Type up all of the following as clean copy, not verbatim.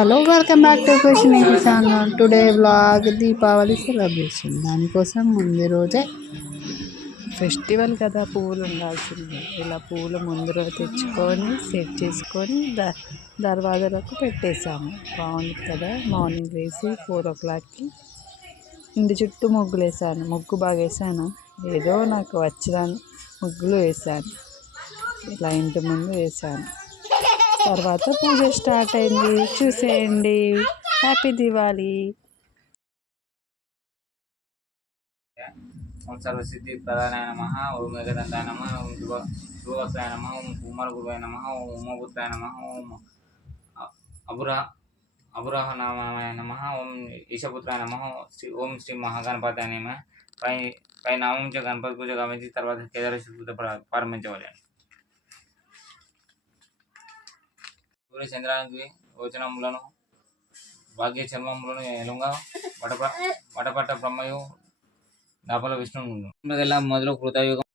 Hello welcome back to question channel. Today vlog Deepavali celebration. దానికోసం ముందు రోజే ఫెస్టివల్ కదా, పువ్వులు ఉండాల్సిందే. ఇలా పువ్వులు ముందు రోజు తెచ్చుకొని సెట్ చేసుకొని దర్వాజలకు పెట్టేసాము. బాగుంది కదా. మార్నింగ్ వేసి 4 o'clockకి ఇంటి చుట్టూ ముగ్గులు వేసాను. ముగ్గు బాగా వేసాను. ఏదో నాకు వచ్చిన ముగ్గులు వేసాను. ఇలా ఇంటి ముందు వేసాను. తర్వాత పూజ స్టార్ట్ అయింది. చూసేయండి. హ్యాపీ దివాళీ. ఓం సర్వసిద్ధి ప్రధానాయ నమః. ఓం ఏకదంతాయ నమః. ఓం ధ్రువస్థాయ నమః. ఓం కుమార గురువాయ నమః. ఓం ఉమాపుత్రాయ నమః. ఓం అబురహనామాయ నమః. ఓం ఈశపుత్రాయ నమః. ఓం శ్రీ మహాగణపతాయ నమః. పై నామంతో గణపతి పూజ గావించి తర్వాత కేదారేశ్వర పూజ ప్రారంభించవాలి. సూర్య చంద్రానికి వచనములను భాగ్య చర్మములను ఎలుంగా వటపట్ట బ్రహ్మయు దాపల విష్ణువులా మొదలు కృతయుగం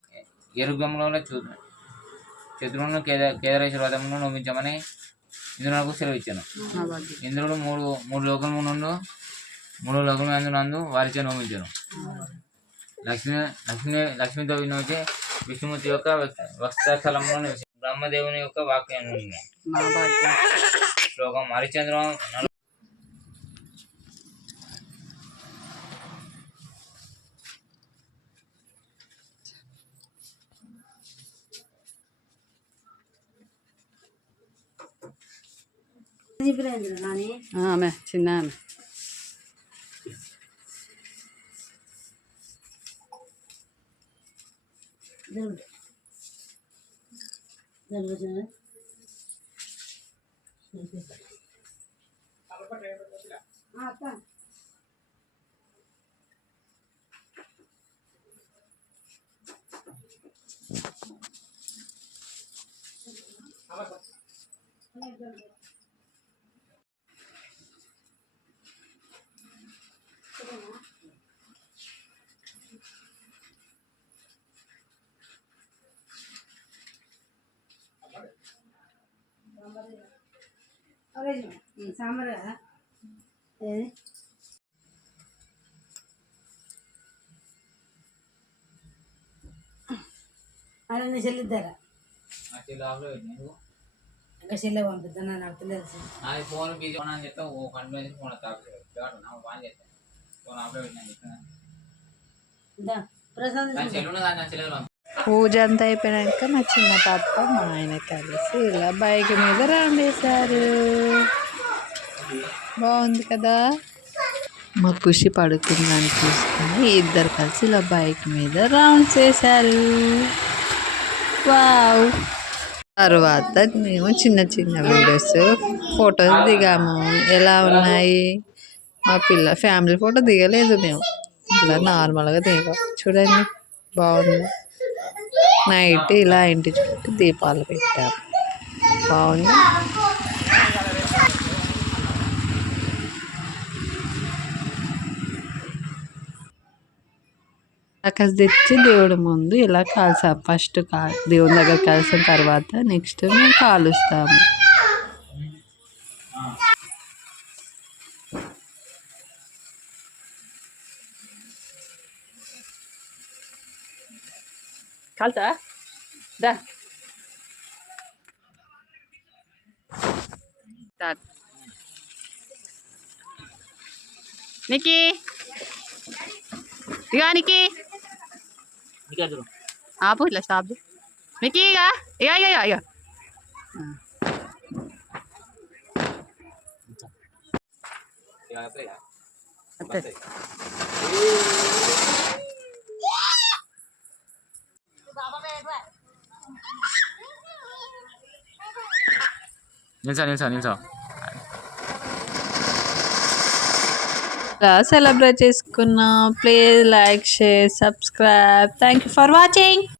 ఎరుగంలోనే చతురును కేదారేశ్వర వ్రతమును నోమించమని ఇంద్రునకు సెలవిచ్చాను. ఇంద్రుడు మూడు లోకముల నందు వారిచే నోమించాను. లక్ష్మీతో వినోచే విష్ణుమూర్తి యొక్క వక్షస్థలంలో బ్రహ్మదేవుని యొక్క వాక్యం శ్లోకం. హరిచంద్ర ఆమె చిన్న సాంబార్ కదా అలా చెల్లిద్దారా ఇంకా చెల్లె పంపిద్దాను. నాకు తెలియదు. ఫోన్ బిజీ అని చెప్తా. ఓ కంటి ఫోన్ బాగా చేస్తాను. ఫోన్ ఆఫ్లో పెట్టినా పూజ అంతా అయిపోయాక మా చిన్న పాప మా ఆయన కలిసి ఇలా బైక్ మీద రౌండ్ వేశారు. బాగుంది కదా. మా ఖుషి పడుకుందని చూసుకొని ఇద్దరు కలిసి ఇలా బైక్ మీద రౌండ్స్ వేశారు. వావ్. తర్వాత మేము చిన్న చిన్న వీడియోస్ ఫొటోస్ దిగాము. ఎలా ఉన్నాయి? మా ఫ్యామిలీ ఫోటో దిగలేదు మేము. ఇలా నార్మల్గా దిగాం. చూడండి బాగుంది. నైట్ ఇలా ఇంటి చుట్టూ దీపాలు పెట్టాము. బాగుంది. అక్కడ తెచ్చి దేవుడి ముందు ఇలా కాల్చాము. ఫస్ట్ దేవుని దగ్గర కాల్చిన తర్వాత నెక్స్ట్ మేము కాలుస్తాము. కాల్తా దా నీకి ఇక ఆపు ఇట్లా స్టాప్ నీకు ఇక ఇక ఇక ఇక నిల్చో సెలబ్రేట్ చేసుకున్నాం. Please like, share, subscribe. Thank you for watching.